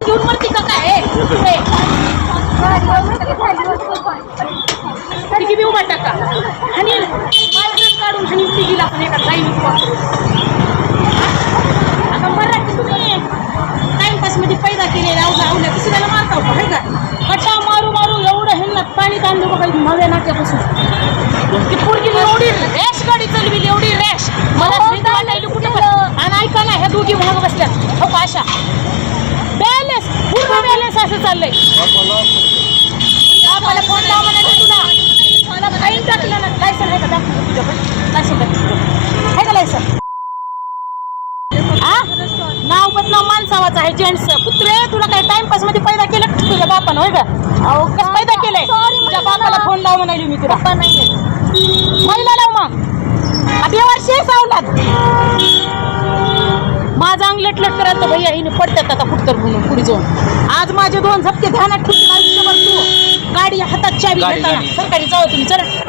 घेऊन वरती का काय तिघी बी उभा टाका आणि मार्गन काढून आणि तिघीला पण एका लाईन आता मराठी तुम्ही टाइमपास मध्ये पैदा केलेला आवल्या कसं त्याला मारता होता आहे का कटा मारू मारू एवढं ह्यांना पाणी तांदूळ बघा नव्या नाट्यापासून ती पोरगी एवढी रॅश गाडी चालविली एवढी रॅश मला वाटायला कुठे आणि ऐका ना ह्या दोघी भाग बसल्यात हो का अशा बॅलन्स पूर्ण बॅलन्स असं चाललंय मला फोन लावा म्हणायचं तुला मला फाईन टाकलं ना लायसन आहे का दाखव तुझ्या पण लायसन आहे का लायसन नाव बदनाव माणसावाचं आहे जेंट्स कुत्रे तुला काही टाइमपास मध्ये पैदा केलं तुझ्या बापानं होय का अहो कसं पैदा केलंय तुझ्या बापाला फोन लाव म्हणाली मी तुला महिला लाव मग बेवारशी सावलात माझा अंग लटलट करायला तर भैया हिने पडतात आता कुठतर म्हणून पुढे जाऊन आज माझे दोन झपके ध्यानात ठेवतील आयुष्यभर तू गाडी हातात चावी घेताना सरकारी जाऊ तुम्ही चल